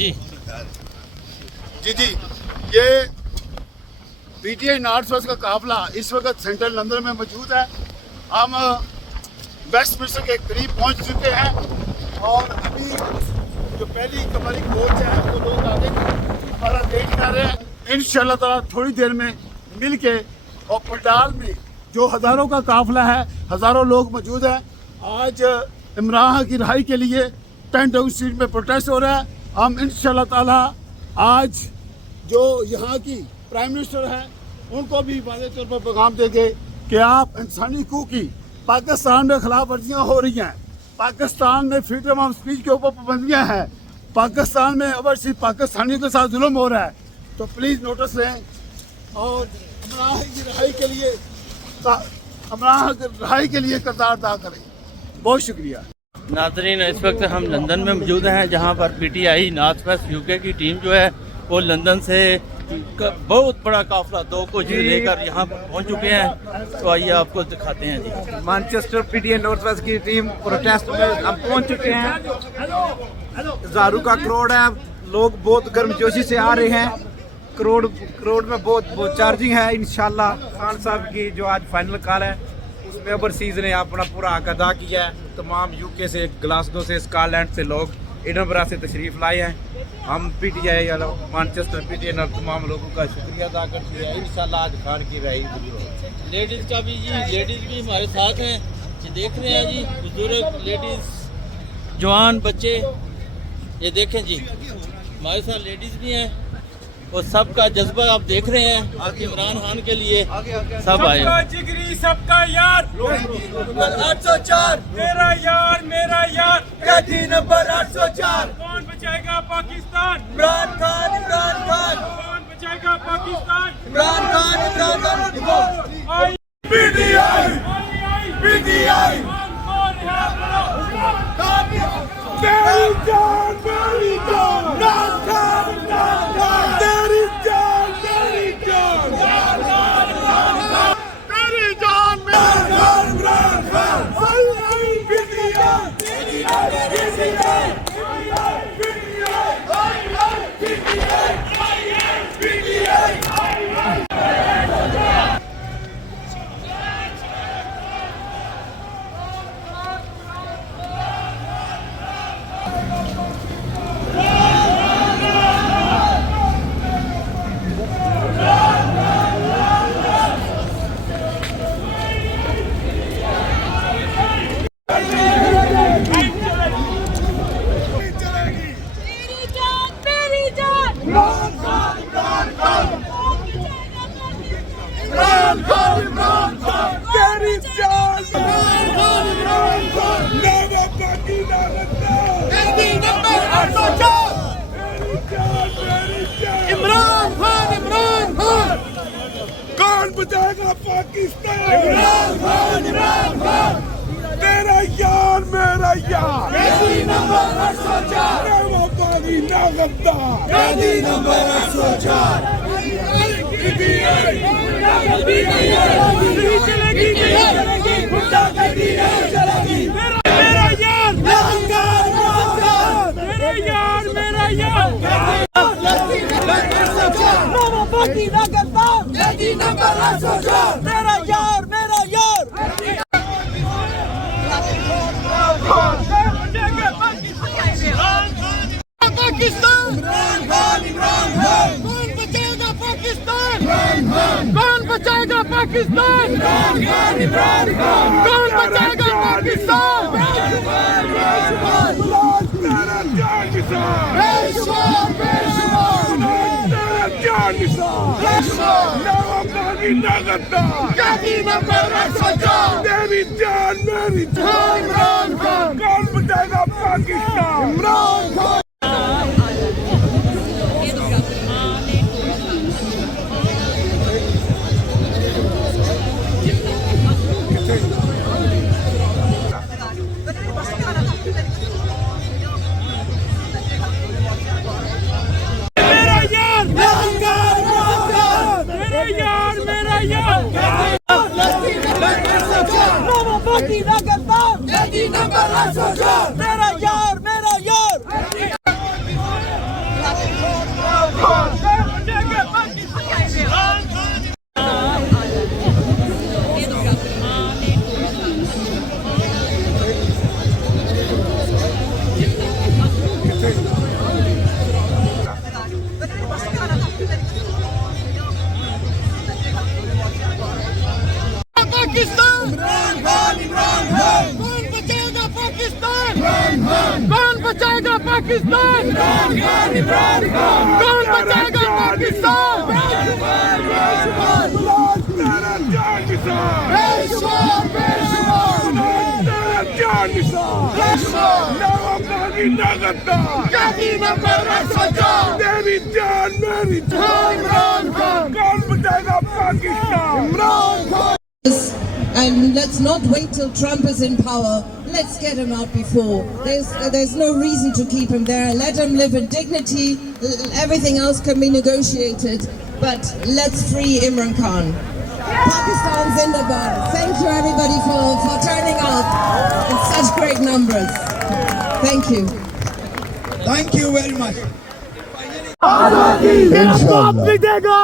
जी जी ये PTI north west का काफिला इस वक्त सेंट्रल लंदन में मौजूद है। हम वेस्टमिंस्टर के करीब पहुंच चुके हैं और अभी जो पहली हमारी कोच है वो लोग आगे हमारा देख रहे हैं। इंशाल्लाह ताला थोड़ी देर में मिल के और पंडाल में जो हज़ारों का काफिला है, हज़ारों लोग मौजूद हैं। आज इमरान की रिहाई के लिए 10 डाउनिंग स्ट्रीट में प्रोटेस्ट हो रहा है। हम इंशाल्लाह ताला आज जो यहाँ की प्राइम मिनिस्टर हैं उनको भी वादे तौर पर पैगाम देंगे कि आप इंसानी हकूक़ की पाकिस्तान में खिलाफ वर्जियाँ हो रही हैं, पाकिस्तान में फ्रीडम ऑफ स्पीच के ऊपर पाबंदियाँ हैं, पाकिस्तान में ओवरसीज पाकिस्तानियों के साथ जुल्म हो रहा है, तो प्लीज़ नोटिस लें और इमरान की रिहाई के लिए किरदार अदा करें। बहुत शुक्रिया। नाज़रीन, इस वक्त हम लंदन में मौजूद हैं जहां पर पीटीआई नॉर्थ वेस्ट यूके की टीम जो है वो लंदन से बहुत बड़ा काफिला 2 कोच लेकर यहाँ पहुँच चुके हैं। तो आइए आपको दिखाते हैं जी। मैनचेस्टर पीटीआई नॉर्थ वेस्ट की टीम प्रोटेस्ट में हम पहुँच चुके हैं। हज़ारों का क्राउड है, लोग बहुत गर्मजोशी से आ रहे हैं। क्राउड में बहुत चार्जिंग है। इंशाल्लाह खान साहब की जो आज फाइनल कॉल है उसमें ओवरसीज ने अपना पूरा हक अदा किया है। तमाम यूके से, ग्लासगो से, स्कॉटलैंड से लोग एडिनबरा से तशरीफ़ लाए हैं। हम पीटीआई मैनचेस्टर पीटीआई और तमाम लोगों का शुक्रिया अदा करते हैं। इंशाल्लाह आज खान की रही। लेडीज़ का भी जी, लेडीज़ भी हमारे साथ हैं जी, देख रहे हैं जी, बुजुर्ग, लेडीज़, जवान, बच्चे, ये देखें जी, हमारे साथ लेडीज़ भी हैं और सबका जज्बा आप देख रहे हैं इमरान खान के लिए सब आए। सबका जिगरी, सबका यार 804 मेरा यार कैदी नंबर 804 कौन बचाएगा पाकिस्तान? इमरान खान कौन बचाएगा पाकिस्तान? इमरान खान आई पीटीआई पीटीआई मेरी जान मेरी जान इमरान खान तेरी जान मेरी जान मेरी जान इमरान खान पीटीआई तेरी जान नवा बाकी ना लगता कैदी नंबर 804 मेरी जान इमरान खान कौन बचाएगा पाकिस्तान? इमरान खान तेरा यार मेरा यार कैदी नंबर 804 नवा बाकी ना लगता कैदी नंबर 804 कौन बचाएगा पाकिस्तान? कौन बचाएगा पाकिस्तान? तेरी जान मेरी जान कौन बचाएगा पाकिस्तान? इमरान खान नंबर 804 मेरा यार पाकिस्तान कौन बचाएगा Pakistan And let's not wait till Trump is in power. Let's get him out before. There's no reason to keep him there. Let him live in dignity. Everything else can be negotiated. But let's free Imran Khan. Pakistan Zindabad. Thank you everybody for turning out in such great numbers. Thank you. Thank you very much. देगा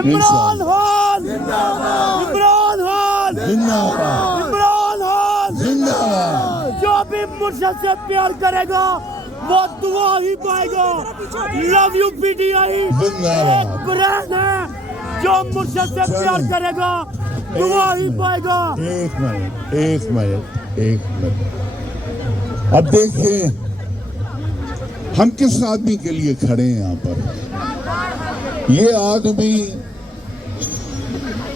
इमरान खान इमरान खान इमरान खान जो भी मुर्शद से प्यार करेगा वो दुआ ही पाएगा love you PTI एक ब्रांड है जो मुर्शद से प्यार करेगा दुआ ही पाएगा एक मिनट अब देखिए हम किस आदमी के लिए खड़े हैं यहाँ पर। ये आदमी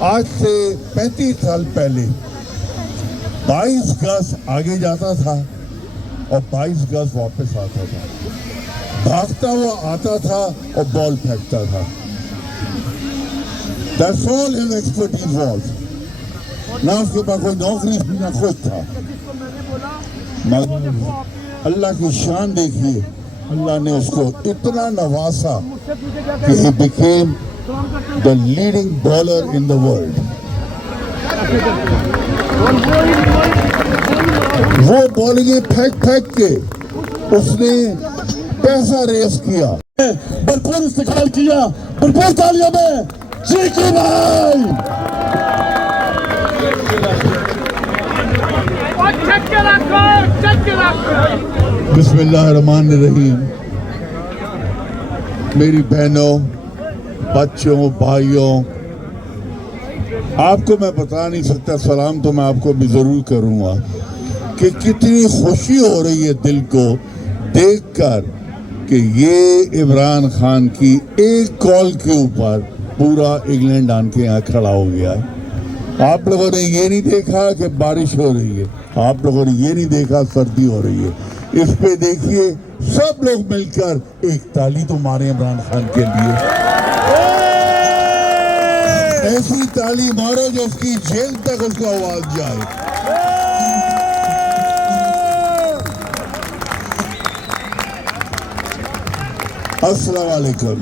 आज से 35 साल पहले 22 गज आगे जाता था और 22 गज वापस आता था, भागता हुआ आता था और बॉल फेंकता था। That's all his expertise was. ना उसके पास कोई नौकरी थी ना कुछ था, मगर अल्लाह की शान देखिए, अल्लाह ने उसको इतना नवाजा कि he became the leading bowler in the world. वो बॉलिंगें फेंक के उसने पैसा रेस किया, भरपूर इस्तेमाल किया, भरपूर तालियों में चीकी भाई। बिस्मिल्लाहिर्रहमानिर्रहीम। मेरी बहनों, बच्चों, भाइयों, आपको मैं बता नहीं सकता, सलाम तो मैं आपको भी जरूर करूंगा कि कितनी खुशी हो रही है दिल को देखकर कि ये इमरान खान की एक कॉल के ऊपर पूरा इंग्लैंड आन के यहाँ खड़ा हो गया है। आप लोगों ने ये नहीं देखा कि बारिश हो रही है, आप लोगों ने ये नहीं देखा सर्दी हो रही है। इस पे देखिए सब लोग मिलकर एक ताली तो मारे इमरान खान के लिए, ऐसी ताली मारो जो उसकी जेल तक उसको आवाज जाए। अस्सलाम वालेकुम।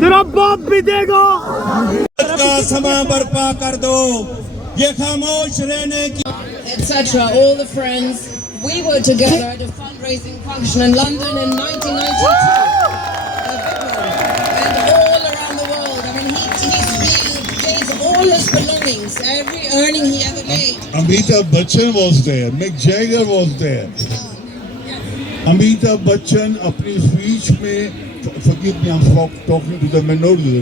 तेरा बाप भी देगा का समा बर्पा कर दो, ये खामोश रहने की Etc. All the friends, we were together at a fundraising function in London in 1992. A big one. And all around the world. I mean, he gave all his belongings, every earning he ever made. Amitabh Bachchan was there, Mick Jagger was there. Amitabh Bachchan अपनी speech में, forgive me, I'm talking to the minority.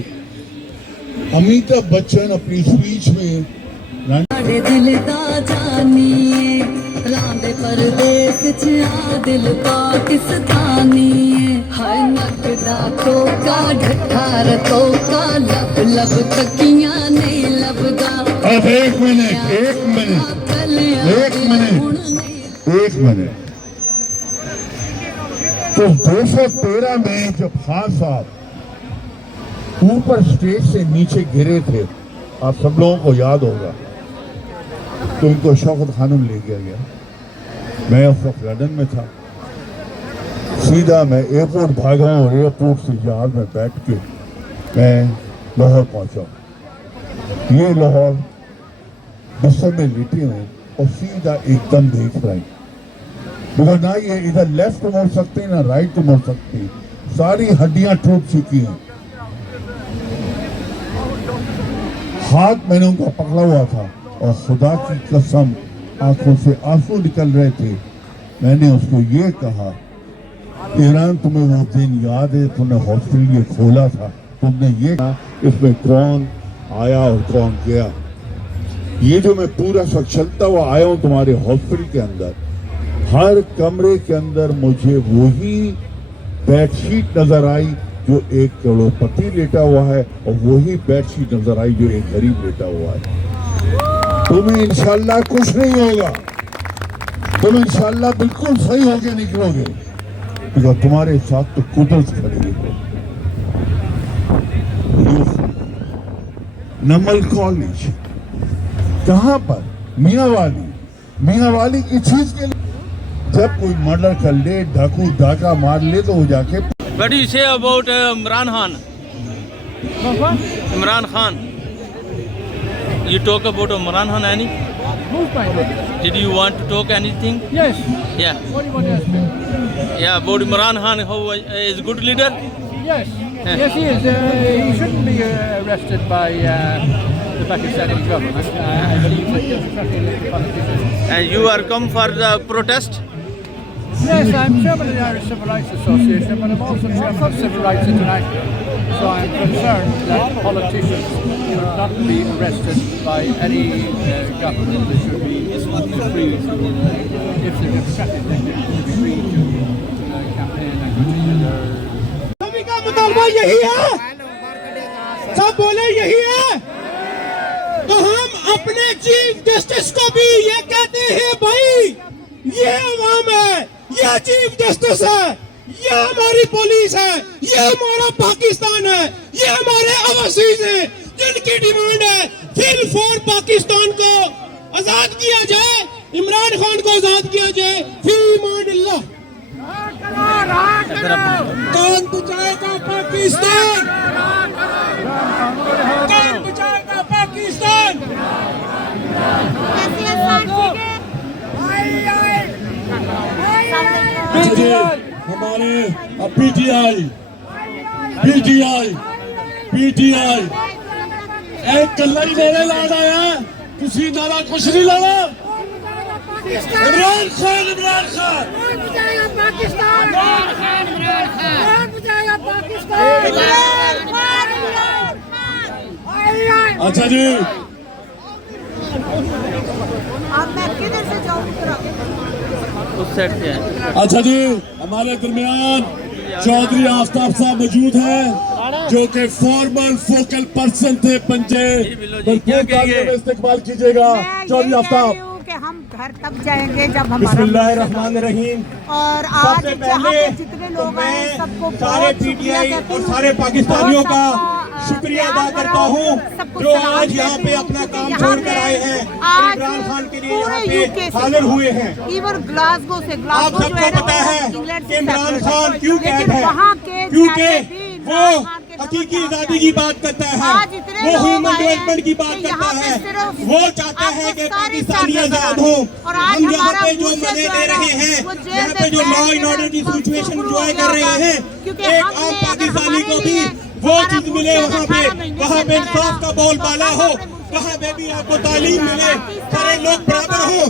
Amitabh Bachchan अपनी speech में दिल दा जानिए रांदे परदेस च आ दिल पाकिस्तानी हर नकदा Coca ढठार Coca लब लब तकियां नहीं लबदा। अब एक मिनट तो 213 में जब खान साहब ऊपर स्टेज से नीचे गिरे थे, आप सब लोगों को याद होगा, तो इनको शौकत खानम ले गया। मैं उस वक्त लंदन में था, सीधा मैं एयरपोर्ट भागा और एयरपोर्ट से जहाज में बैठ के मैं लाहौर पहुंचा। ये लाहौर बिस्तर में लेटे हुए और सीधा एकदम देख रहे हैं, बिकॉज ना ये इधर लेफ्ट मोड़ सकते ना राइट मोड़ सकते, सारी हड्डियां टूट चुकी हैं। हाथ मैंने उनका पकड़ा हुआ था और खुदा की कसम आंखों से आंसू निकल रहे थे। मैंने उसको ये कहा, ईरान तुम्हें वो दिन याद है, तुमने हॉस्टल ये खोला था, तुमने ये कहा इसमें कौन आया और कौन गया। ये जो मैं पूरा सब चलता हुआ आया हूं तुम्हारे हॉस्पिटल के अंदर, हर कमरे के अंदर मुझे वही बेडशीट नजर आई जो एक करोड़पति लेटा हुआ है, और वही बेडशीट नजर आई जो एक गरीब लेटा हुआ है। तुम्हें इंशाल्लाह कुछ नहीं होगा, तुम इंशाल्लाह बिल्कुल सही होके निकलोगे, क्योंकि तुम्हारे साथ तो कुदरत खड़ी है। नमल कॉलेज कहां पर? मियांवाली की चीज के लिए जब कोई मर्डर कर ले, डाकू डाका मार ले, तो वो जाके What do you say about Imran Khan? Imran Khan. You talk about Imran Khan any? Did you want to talk anything? Yes. Yeah. What do you want to ask me? Yeah, about Imran Khan, how is good leader? Yes. Yes, he is. He shouldn't be arrested by the Pakistani government. I believe that he's a politician. And you are come for the protest? Yes, I'm chairman of the Irish Civil Rights Association, but I'm also chairman of Civil Rights International. So I'm concerned that politicians should not be arrested by any government. They should be free to, if they're democratic, they should be free to campaign and continue their. सभी का मुतालबा यही है, सब बोले यही है, तो हम अपने चीफ जस्टिस को भी ये कहते हैं, भाई ये अवाम है, ये चीफ जस्टिस है, ये हमारी पुलिस है, ये हमारा पाकिस्तान है, ये हमारे अवासीज हैं, जिनकी डिमांड है फिर फॉर पाकिस्तान को आजाद किया जाए, इमरान खान को आजाद किया जाए, फिर ईमान कौन बचाएगा पाकिस्तान, कौन बचाएगा पाकिस्तान। हमारे पीटीआई एक कल्ला ही मेरे लाना है, तुसी नारा कुछ नहीं लाना। इमरान खान पाकिस्तान, अच्छा जी, अब मैं किधर से जाऊँ? उस साइड से है। अच्छा जी, हमारे दरमियान चौधरी आफ्ताब साहब मौजूद हैं, जो कि फॉर्मल फोकल पर्सन थे पंजे। इस्तेमाल कीजिएगा चौधरी आफ्ताब। हम घर तब जाएंगे जब हमारा बिस्मिल्लाहिर्रहमानिर्रहीम। और आज जहाँ पे जितने लोग आए सबको सारे पीटीआई और सारे पाकिस्तानियों का शुक्रिया अदा करता हूँ जो आज यहाँ पे अपना काम छोड़ कर आए हैं, इमरान खान के लिए यहाँ पे हाजिर हुए हैं। इवन ग्लासगो से, आप सबको पता है कि इमरान खान क्यों कैद है, क्योंकि वो हकीकी आजादी की बात करता है, वो ह्यूमन डेवलपमेंट की बात करता है, वो चाहता है कि पाकिस्तानी आजाद हो। हम यहाँ पे जो मजे ले रहे हैं, यहाँ पे जो लॉ एंड ऑर्डर की सिचुएशन एंजॉय कर रहे हैं, एक आम पाकिस्तानी को भी वो चीज मिले, वहाँ पे इंसाफ का बोलबाला हो, वहाँ पे भी आपको तालीम मिले, सारे लोग बराबर हो,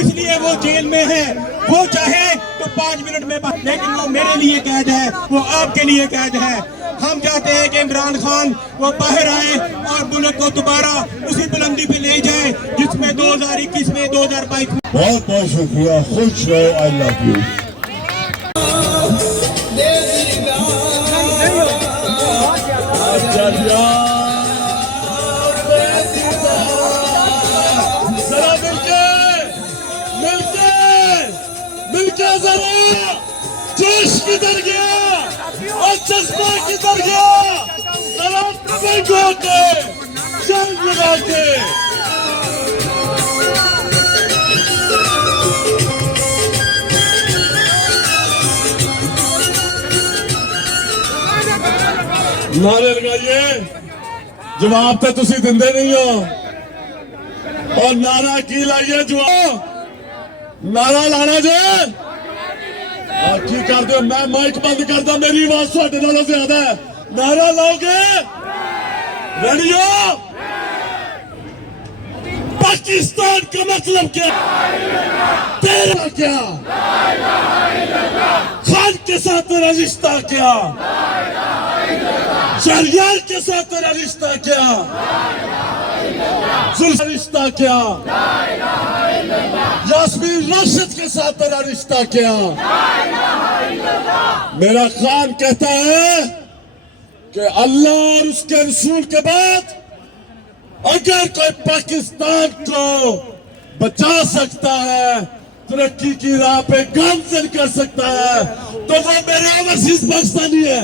इसलिए वो जेल में है। वो चाहे तो 5 मिनट में, लेकिन वो मेरे लिए कैद है, वो आपके लिए कैद है। हम चाहते हैं कि इमरान खान वो बाहर आए और मुल्क को दोबारा उसी बुलंदी पे ले जाए जिसमें 2021 में 2022 में। बहुत बहुत शुक्रिया, खुश रहो, आई लव यू। मिलके जरा जोश किधर गया और चश्मा किधर गया, जरा कमर को के शान लगा के। नारे लगाइए, जवाब तो तुसी दिंदे नहीं हो, और नारा की लाइए जवाब, नारा लाना जो की कर दो। मैं माइक बंद करता, मेरी आवाज थोड़े नालों ज्यादा है। नारा लाओगे? रेडी हो? पाकिस्तान का मतलब क्या, तेरा क्या, खान के साथ तेरा रिश्ता क्या, शहरियार के साथ तेरा रिश्ता क्या, रिश्ता क्या, यास्मीन राशिद के साथ तेरा रिश्ता क्या। मेरा खान कहता है कि अल्लाह और उसके रसूल के बाद अगर कोई पाकिस्तान को बचा सकता है, तरक्की की राह पे गामजन कर सकता है, तो वो मेरे ओवरसीज पाकिस्तानी है।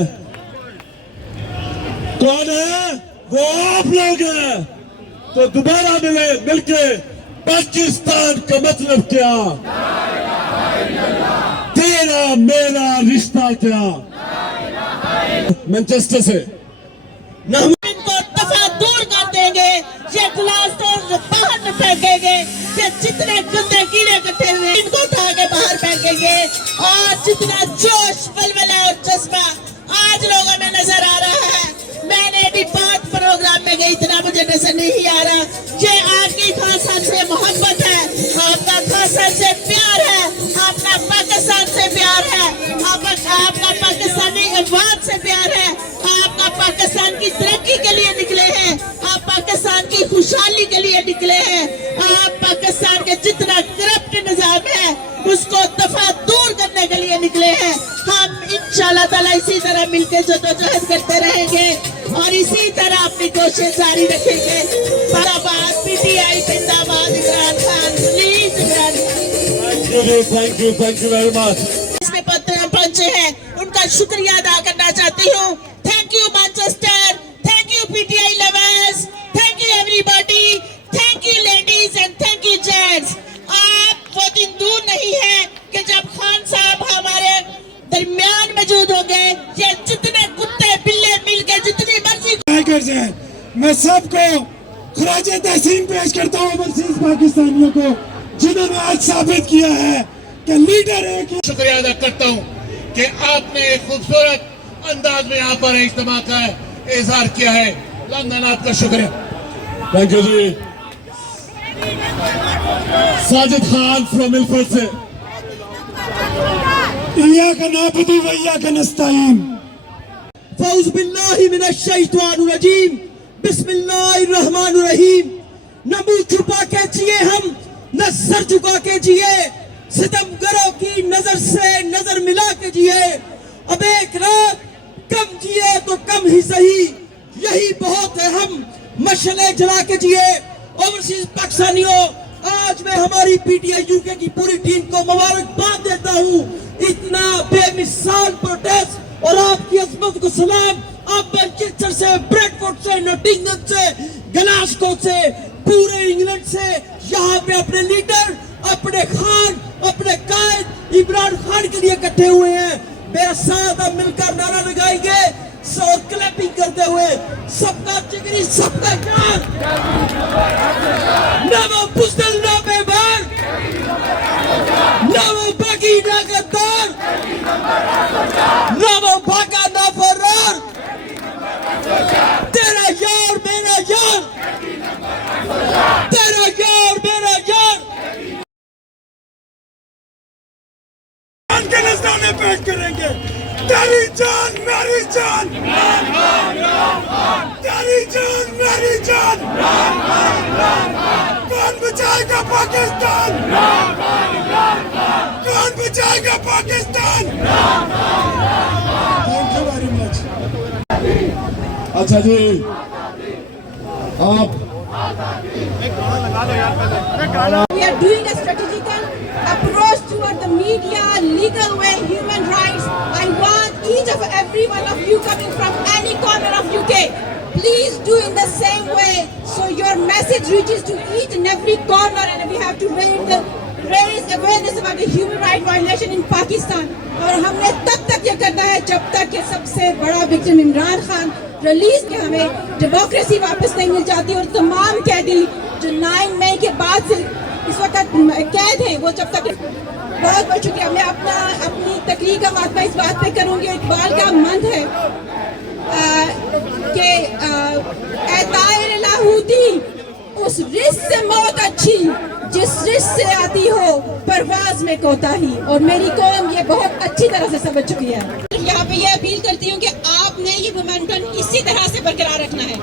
कौन है वो? आप लोग हैं। तो दोबारा मिलके पाकिस्तान का मतलब क्या, तेरा मेरा रिश्ता क्या। मैनचेस्टर से इनको दफा दूर कर देंगे, ये गिलास तो बाहर फेंकेंगे, ये जितने गंदे कीड़े इकट्ठे हुए इनको उठा के बाहर फेंकेंगे। और जितना जोश वलवला और जज्बा आज लोगों में नजर आ रहा है, मैंने भी 5 प्रोग्राम में गई, इतना मुझे नजर नहीं आ रहा। ये आपकी खान साहब से मोहब्बत है, आपका खान साहब से प्यार है, आपका पाकिस्तान से प्यार है, आपका पाकिस्तानी अवाम से प्यार है, आपका पाकिस्तान की तरक्की के लिए निकले हैं, आप पाकिस्तान की खुशहाली के लिए निकले हैं, आप पाकिस्तान के जितना करप्ट निजाम है उसको दफा दूर करने के लिए निकले हैं। हम इंशाल्लाह ताला इसी तरह मिलकर जद्दोजहद करते रहेंगे और इसी तरह अपनी कोशिश जारी रखेंगे। जिंदाबाद PTI, जिंदाबाद Imran Khan, please Imran Khan. Thank you very much. इसमें पत्र पहुंचे हैं, उनका शुक्रिया अदा करना चाहती हूँ। Thank you Manchester, thank you PTI lovers, thank you everybody, thank you ladies and thank you gents. आप वो दिन दूर नहीं है कि जब खान साहब हमारे दरमियान मौजूद होंगे, ये जितने कुत्ते बिल्ले मिलके जितनी मर्जी। मैं सबको खराजे तहसीन पेश करता हूँ ओवरसीज पाकिस्तानियों को, जिन्होंने आज साबित किया है कि लीडर एक ही। शुक्रिया अदा करता हूँ कि आपने एक खूबसूरत अंदाज में यहाँ पर इज्तिमा का इजहार किया है। लंदन आपका शुक्रिया। थैंक यू जी। साजिद खान फ्रॉम मिलफर्ड से। इय्याका नअबुदु व इय्याका नस्तईन। फौज़ बिल्लाहि मिनश शैतानिर रजीम, बिस्मिल्लाहिर रहमानिर रहीम। न मुंह छुपा के जिए हम, न सर झुका के जिए, सितमगरों की नजर से नजर मिला के जिए। अब एक रात कम जिए तो कम ही सही, यही बहुत है, हम मशले जला के जिए। ओवरसीज पाकिस्तानियों, आज मैं हमारी PTI UK की पूरी टीम को मुबारकबाद देता हूँ। इतना बेमिसाल प्रोटेस्ट और आपकी अजमत को सलाम। आप मैनचेस्टर से, ब्रेडफोर्ड से, नॉटिंघम से, ग्लासगो से, पूरे इंग्लैंड से यहाँ पे अपने लीडर, अपने खान, अपने कायद इमरान खान के लिए इकट्ठे हुए हैं। मेरे साथ अब मिलकर नारा लगाएंगे और क्लैपिंग करते हुए, सबका जिगरी सबका जान, ना वो बुज़दिल ना बेईमान, ना वो बागी ना गद्दार, ना वो भागा ना फरार, तेरा यार मेरा यार, तेरा यार मेरा यार। के नजराने पेश करेंगे। तेरी जान मेरी जान, तेरी जान मेरी जान, कौन बचाएगा पाकिस्तान, कौन बचाएगा Pakistan. Thank you very much. अच्छा जी, आप We are doing a strategical approach toward the media, legal way, human rights. I want each of every one of you coming from any corner of UK, please do in the same way so your message reaches to each and every corner, and we have to raise awareness about the human right violation in Pakistan. और हमने तब तक ये करना है जब तक ये सबसे बड़ा विक्टिम इमरान खान रिलीज के हमें डेमोक्रेसी वापस नहीं मिल जाती, और तमाम कैदी जो 9 मई के बाद से इस वक्त कैद हैं वो जब तक। बहुत बहुत शुक्रिया। मैं अपनी तकरीर का खात्मा इस बात पे करूँगी। इकबाल का मंद है कि ऐ तायर लाहूती, उस रिस्क से मौत अच्छी जिस रिस्क से आती हो परवाज में कोताही। और मेरी कौम ये बहुत अच्छी तरह से समझ चुकी है। यहाँ पे ये अपील करती हूँ कि आपने ये मोमेंटम इसी तरह से बरकरार रखना है।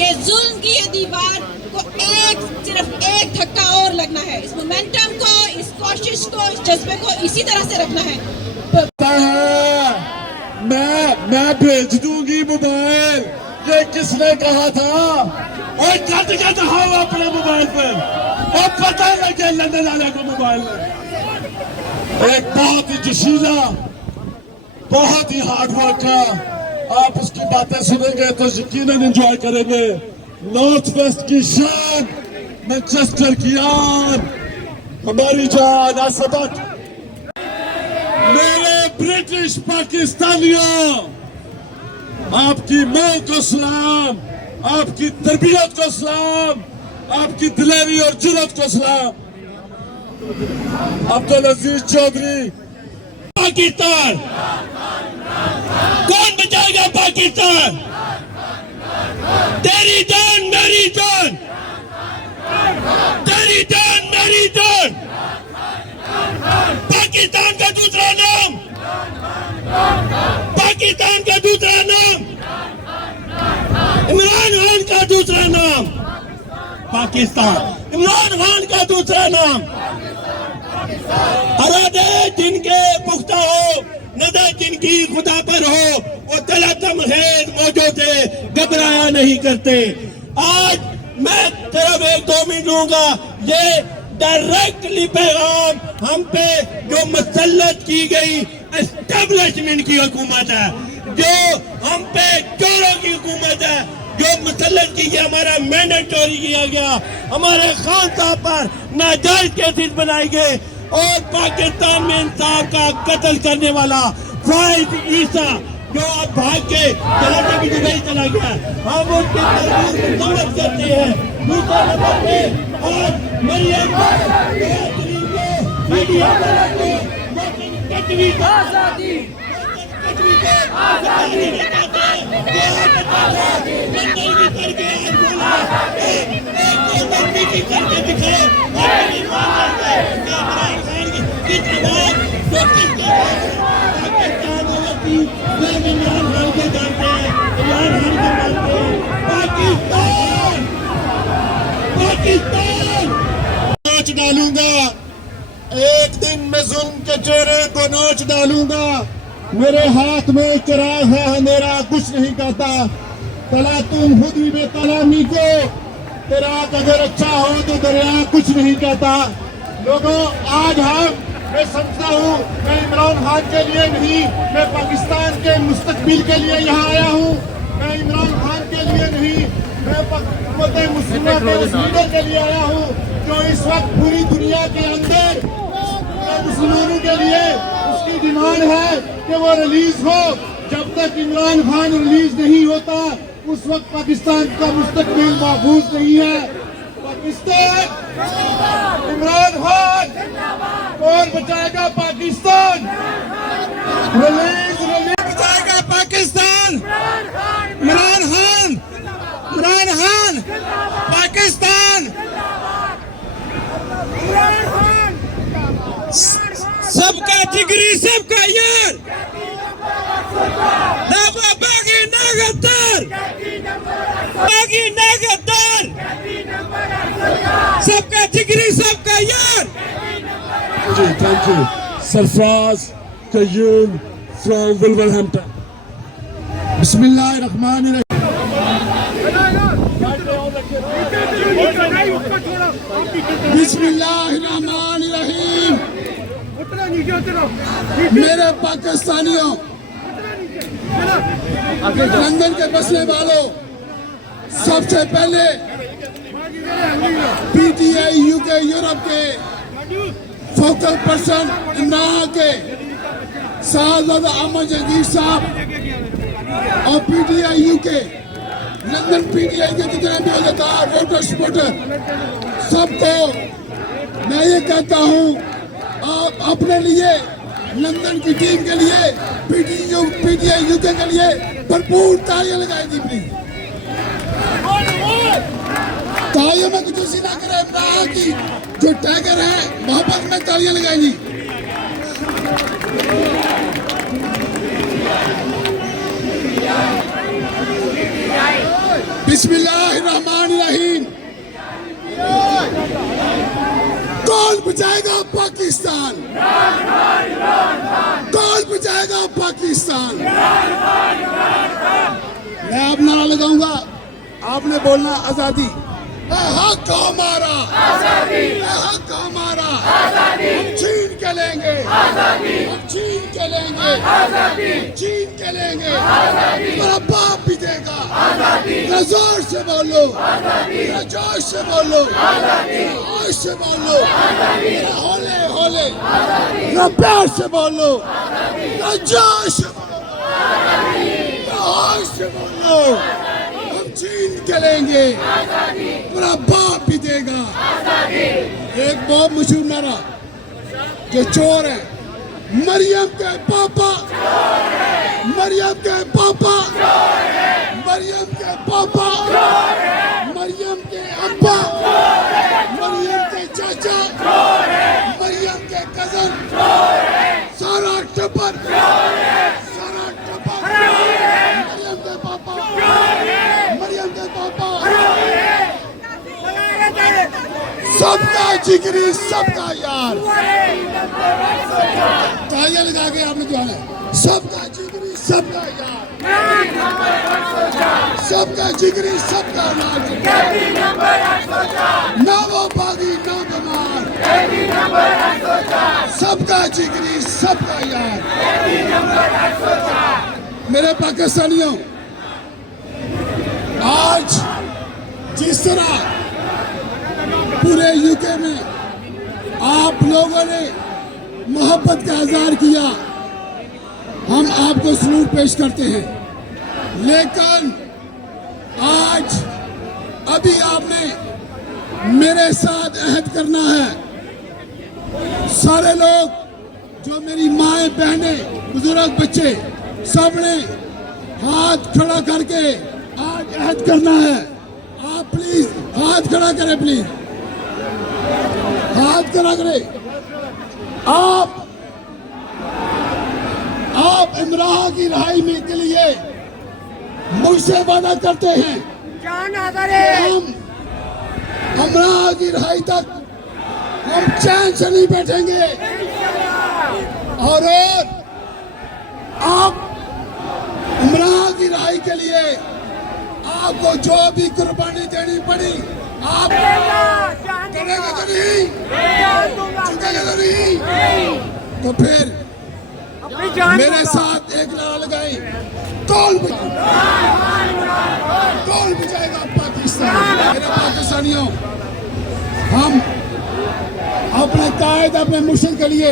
ये जुल्म की ये दीवार को सिर्फ एक धक्का और लगना है। इस मोमेंटम को, इस कोशिश को, इस जज्बे को इसी तरह से रखना है। मैं भेज दूंगी मोबाइल, ये किसने कहा था? और कट के दिखाओ अपने मोबाइल पर, और पता लगे लंदन वाले को मोबाइल में। एक बहुत ही जोशीला, बहुत ही हार्ड वर्क का, आप उसकी बातें सुनेंगे तो यकीनन एंजॉय करेंगे। नॉर्थ वेस्ट की शान, मैनचेस्टर की आन, हमारी जान असबक। मेरे ब्रिटिश पाकिस्तानियों, आपकी माँ को सलाम, आपकी तरबियत को सलाम, आपकी दिलेरी और जुर्रत को सलाम। अब्दुल अजीज चौधरी। पाकिस्तान कौन बचाएगा? पाकिस्तान तेरी जान मेरी जान, तेरी जान मेरी जान। पाकिस्तान का दूसरा नाम, पाकिस्तान का दूसरा नाम, इमरान खान का दूसरा नाम पाकिस्तान, इमरान खान का दूसरा नाम। इरादे जिनके पुख्ता हो, नजर जिनकी खुदा पर हो, वो तलतम खेज मौजों से घबराया नहीं करते। आज मैं सिर्फ 1-2 मिनट लूंगा। ये डायरेक्टली पैगाम हम पे जो मसल्लत की गई एस्टेब्लिशमेंट की हुकूमत है, जो हम पे चोरों की हुकूमत है, जो मुसल्लत की गया, हमारा मैंडेटरी किया गया, हमारे खान साहब पर नाजायज केसेस बनाए गए, और पाकिस्तान में इंसाफ का कत्ल करने वाला फाइज ईसा जो अब भाग के चला भी दुबई चला गया, हम उसके तरबूज को समझ करते हैं। दूसरे नंबर पे आज मरियम आजादी नोच डालूंगा, एक दिन मैं जुल्म के चेहरे को नोच डालूंगा। मेरे हाथ में चिराग है, अंधेरा कुछ नहीं कहता। तला तुम खुद में तलामी को, चिराग अगर अच्छा हो तो दरिया कुछ नहीं कहता। लोगों, आज मैं समझता हूँ, मैं इमरान खान के लिए नहीं, मैं पाकिस्तान के मुस्तकबिल के लिए यहाँ आया हूँ। मैं इमरान खान के लिए नहीं, मैं उम्मत मुस्लिमा के उस लीडर के लिए आया हूँ जो इस वक्त पूरी दुनिया के अंदर मुसलमानों के लिए उसकी डिमांड है कि वो रिलीज हो। जब तक इमरान खान रिलीज नहीं होता, उस वक्त पाकिस्तान का मुस्तकबिल महफूज नहीं है। पाकिस्तान, इमरान खान, कौन बचाएगा पाकिस्तान? रिलीज बचाएगा पाकिस्तान, इमरान खान, इमरान खान, पाकिस्तान, सबका जिगरी, सबका यार, बागी ना गद्दार, बागी ना गद्दार, सबका जिगरी, सबका यार। जी, thank you. Sarfaraz Qayyum from Wolverhampton. बिस्मिल्लाहिर्रहमानिर्रहीम। बिस्मिल्लाहिर्रहमानिर्रहीम। मेरे पाकिस्तानियों, लंदन के बसने वालों, सबसे पहले पीटीआई यूके यूरोप के फोकल पर्सन इमरान के साहबजादा अहमद जहांगीर साहब और पीटीआई यूके लंदन पीटीआई के जितने भी अहदेदार, वोटर सपोर्टर, सबको मैं ये कहता हूँ, आप अपने लिए, लंदन की टीम के लिए, पीटीआई यूके के लिए भरपूर तालियां लगाई थी प्लीज। तालियों में कुछ ना करे, इमरान की जो टाइगर है मोहब्बत में तालियां लगाएंगी। बिस्मिल्लाहिर्रहमानिर्रहीम। बचाएगा पाकिस्तान? कौन बचाएगा पाकिस्तान? मैं अब नारा लगाऊंगा, आपने बोलना आजादी। हक हमारा, हक हमारा, हम छीन के लेंगे, हम छीन के लेंगे, छीन के लेंगे। मेरा बाप भी देगा। मेरा जोर से बोलो, मेरा जोश से बोलो, होश से बोलो, मेरा होले होले, मेरा प्यार से बोलो, मेरा जोश से बोलो, मेरा होश से बोलो। छीन के लेंगे, मेरा बाप भी देगा। एक बहुत मशहूर नारा जो चोर है, मरियम के पापा, मरियम के पापा, मरियम के पापा, मरियम के अब्बा, मरियम के चाचा, मरियम के कजन, सारा टब्बर, सारा टब्बर, मरियम के पापा, मरियम के पापा, सबका जिगरी, सबका यार। तालियां लगा के आपने जो है, सबका जिगरी, सबका यार, सबका जिगरी, सबका यार। ना वो बागी ना बीमार, सबका जिगरी, सबका यार। मेरे पाकिस्तानियों, आज जिस तरह पूरे यूके में आप लोगों ने मोहब्बत का इज़हार किया, हम आपको सलूट पेश करते हैं। लेकिन आज अभी आपने मेरे साथ अहद करना है। सारे लोग जो मेरी माएँ, बहनें, बुजुर्ग, बच्चे, सब ने हाथ खड़ा करके आज अहद करना है। आप प्लीज हाथ खड़ा करें, प्लीज हाथ खड़ा करें। आप इमरान की रिहाई में के लिए मुझसे वादा करते हैं, हम इमरान की रिहाई तक हम चैन से नहीं बैठेंगे। और आप इमरान की रिहाई के लिए आपको जो भी कुर्बानी देनी पड़ी, आप करेंगे तो नहीं, झुकेंगे तो नहीं। तो फिर मेरे साथ एक नारा लगाई, कौन बचाएगा पाकिस्तान? मेरे पाकिस्तानियों, हम अपने कायद, अपने मुश्किल के लिए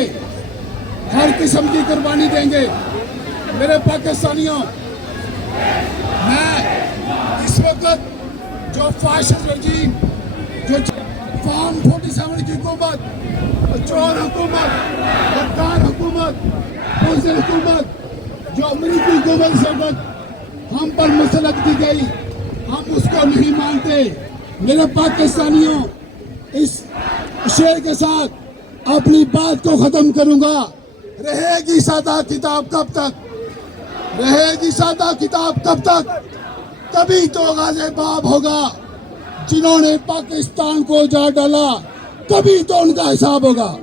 हर किस्म की कुर्बानी देंगे। मेरे पाकिस्तानियों, मैं इस वक्त जो फाशिस्ट रजीम, जो फॉर्म 47 की हुकूमत, चोर हुकूमत, गद्दार हुकूमत, मुज़िल हुकूमत, जो अमरीकी हुकूमत से वक्त हम पर मुसलत दी गई, हम उसको नहीं मानते। मेरे पाकिस्तानियों, इस शेर के साथ अपनी बात को ख़त्म करूँगा। रहेगी सादा किताब कब तक? रहेगी सादा किताब कब तक? तभी तो गाज़े बाब होगा जिन्होंने पाकिस्तान को जा डाला, तभी तो उनका हिसाब होगा।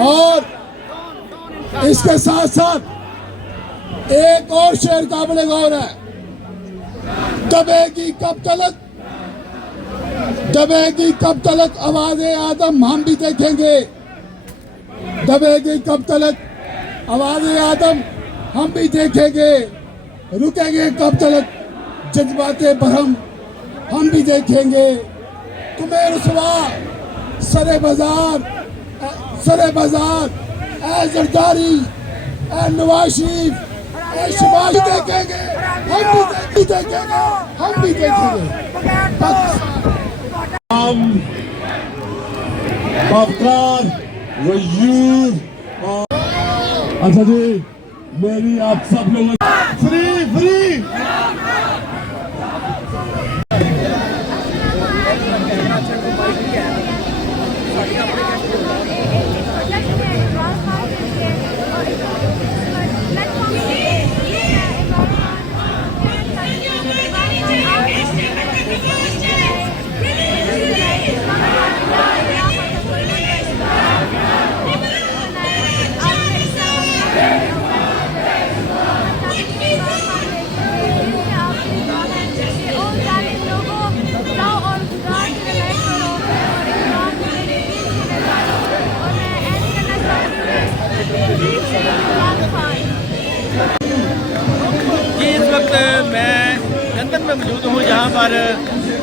और इसके साथ साथ एक और शेर काबिल गौर है, दबेगी कब तलक, दबेगी कब तलक आवाज़े आदम, हम भी देखेंगे। दबेगी कब तलक आवाज़े आदम, हम भी देखेंगे। रुकेंगे कब तलक जज्बाते बरहम, हम भी देखेंगे। तुम्हें रुसवा सरे बाजार, ए जरदारी, ए नवाज शरीफ, ए शहबाज देखेंगे, हम भी देखेंगे, हम भी देखेंगे। अफगान वजीर, अच्छा जी, मेरी आप सब लोगों फ्री फ्री में मौजूद हूँ जहाँ पर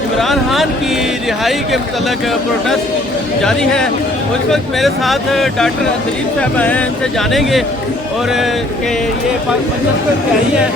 इमरान खान की रिहाई के मतलब प्रोटेस्ट जारी है। उस वक्त मेरे साथ डॉक्टर अंतरीफ साहब हैं, इनसे जानेंगे और कि ये मंचेस्टर से आई है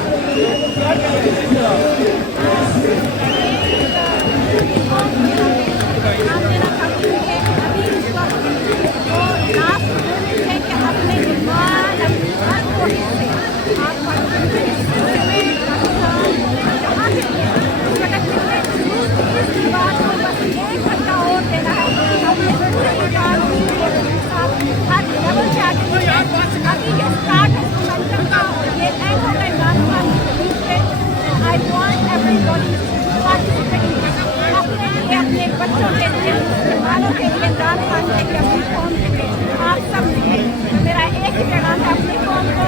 क्या बच्चों के लिए, मानों के लिए, इमरान खान के लिए, अपनी कौम के लिए, आप सब लिए मेरा एक ही पैगाम है अपनी कौम को,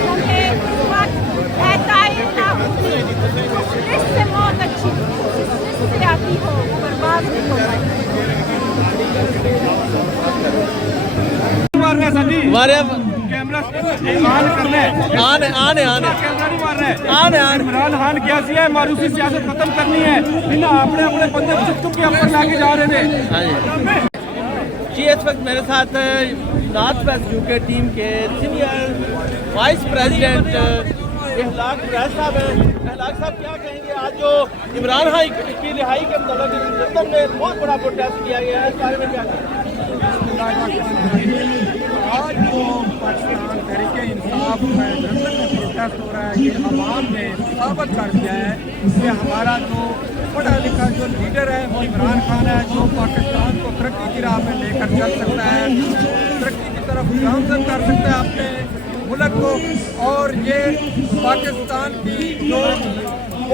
क्योंकि इस वक्त ना होती इससे बहुत अच्छी से आती हो वो बर्बाद नहीं हो हमारे कैमरा ऑन करना है, आने कैमरा नहीं मारना है। इमरान खान क्या है, मारूसी सियासत खत्म करनी है। इन आपने अपने बंदे चुप के ऊपर लाके जा रहे थे। हाँ जी, इस वक्त मेरे साथ नॉर्थ वेस्ट यूके टीम के सीनियर वाइस प्रेसिडेंट इखलाक कुरैश साहब हैं। इखलाक साहब क्या कहेंगे, आज जो इमरान खान की रिहाई के मतलब लंदन में बहुत बड़ा प्रोटेस्ट किया गया है, इस बारे में क्या कहेंगे? आज जो पाकिस्तान तहरीक इंसाफ में लंदन में प्रोटेस्ट हो रहा है, ये आवाम ने साबित कर दिया है कि हमारा जो पढ़ा लिखा जो लीडर है वो इमरान खान है, जो पाकिस्तान को तरक्की की राह में लेकर चल सकता है, तरक्की की तरफ गामजन कर सकता है अपने मुल्क को। और ये पाकिस्तान की जो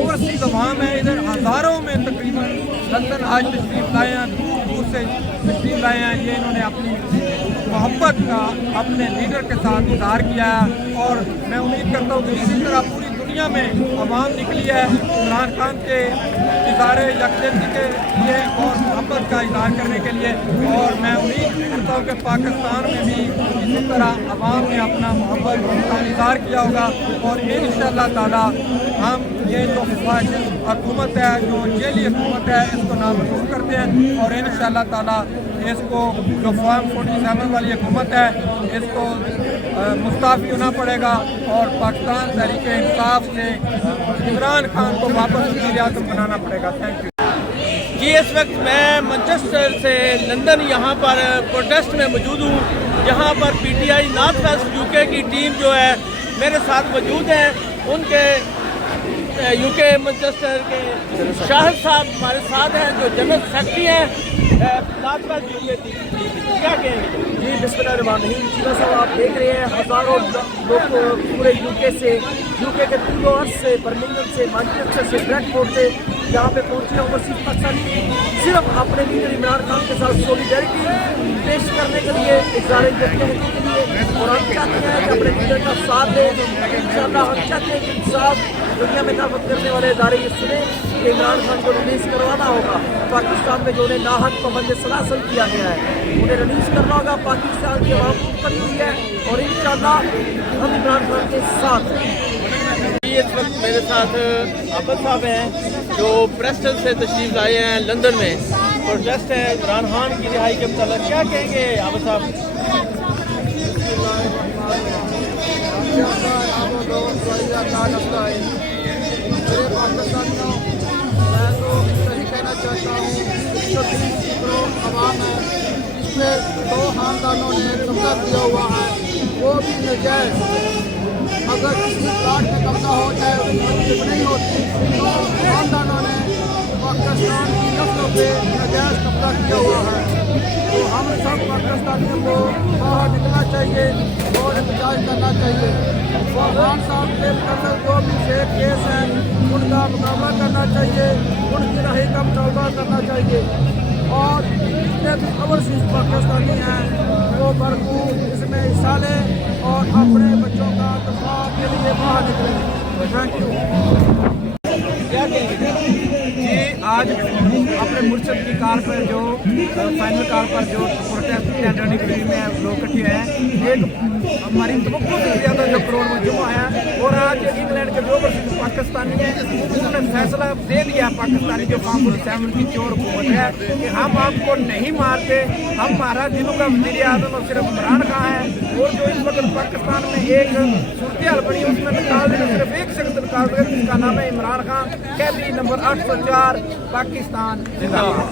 ओवरसीज अवाम है, इधर हज़ारों में तकरीबन लंदन आज तशरीफ लाए हैं, दूर दूर से तशरीफ लाए हैं। ये इन्होंने अपनी मोहब्बत का अपने लीडर के साथ इजहार किया है और मैं उम्मीद करता हूँ कि इसी तरह पूरी दुनिया में आवाम निकली है इमरान खान के इज़हार यकजहती के लिए और मोहब्बत का इजहार करने के लिए। और मैं उम्मीद करता हूँ कि पाकिस्तान में भी इसी तरह आवाम ने अपना मोहब्बत का इजहार किया होगा और इंशाअल्लाह ताला हम ये जो हुकूमत है, जो जेली हुकूमत है, इसको नामंजूर करते हैं और इंशाअल्लाह ताला इसको जो फॉर्म 47 वाली हुकूमत है इसको मुस्ताफ़ी होना पड़ेगा और पाकिस्तान तहरीक इंसाफ से इमरान खान को वापस वज़ीर-ए-आज़म बनाना पड़ेगा। थैंक यू जी। इस वक्त मैं मैनचेस्टर से लंदन यहाँ पर प्रोटेस्ट में मौजूद हूँ, जहाँ पर PTI नॉर्थ वेस्ट यूके की टीम जो है मेरे साथ मौजूद है। उनके यूके मैनचेस्टर के शाहिद साहब हमारे साथ हैं, जो जनरल सेक्रेटरी हैं नॉर्थ वेस्ट यूके टीम। क्या कहेंगे जी? बिस्मिल्लाहिर्रहमानिर्रहीम। चीला साहब आप देख रहे हैं हज़ारों लोग पूरे यूके के तीनों अर्ज से, बर्मिंघम से, मैनचेस्टर से, ब्रैडफोर्ड से यहाँ पे पहुँचे हैं ओवरसीज पाकिस्तानी सिर्फ अपने लीडर इमरान खान के साथ सोलिडेरिटी पेश करने के लिए, इज़हार यकजहती के लिए। और हम चाहते हैं कि अपने लीडर का साथ दें। इंशाअल्लाह हम चाहते हैं कि इंसाफ दुनिया में दावत करने वाले इदारे ये सुने कि इमरान खान को रिलीज़ करवाना होगा। पाकिस्तान में जो उन्हें नाहक पाबंद सलासल किया गया है उन्हें रिलीज़ करना होगा। पाकिस्तान की आवाम ऊपर हुई है और इंशाअल्लाह हम इमरान खान के साथ हैं। इस वक्त मेरे साथ आबद साहब हैं, जो ब्रिस्टल से तशरीफ लाए हैं लंदन में। प्रोटेस्ट है इमरान खान की रिहाई के मतलब, क्या कहेंगे आबद साहब? मेरे पाकिस्तानियों, मैं तो यही कहना चाहता हूँ कि जो आवाम है इसमें दो खानदानों ने कब्जा किया हुआ है, वो भी नजायज़। अगर किसी प्लाट में कब्जा हो जाए उसकी नहीं होती, तो खानदानों ने पाकिस्तान की नस्लों पे नजायज़ कब्जा किया हुआ है। तो हम सब पाकिस्तानियों को बाहर निकलना चाहिए और एहतजाज करना चाहिए। खान साहब के अंदर जो भी फेक केस हैं उनका मुकाबला करना चाहिए, उनकी रही का मुकाबला करना चाहिए। और जितने भी ओवरसीज पाकिस्तानी हैं वो भरपूर इसमें हिस्सा लें और अपने बच्चों का दफा के लिए बाहर निकलें। Thank you. क्या कहेंगे जी? आज अपने मुर्शद की कार पर जो फाइनल कार पर जो प्रोटेस्ट में लोग इकट्ठे हैं, एक हमारी तवक्को से ज़्यादा जो करोड़ मजमू है वो और आज इंग्लैंड के 2 वर्ष पाकिस्तानी है, उन्होंने फैसला दे दिया पाकिस्तानी जो फार्मूला 7 की चोर हुकूमत है कि हम आपको नहीं मारते, हम हमारा दिलों का वज़ीर आज़म और सिर्फ इमरान खान है। और जो इस वक्त पाकिस्तान में एक सूरत हाल बनी उसमें निकाल देना, सिर्फ एक शख्स निकाल देगा जिसका नाम है इमरान खान, कैदी नंबर 804, पाकिस्तान जिंदाबाद।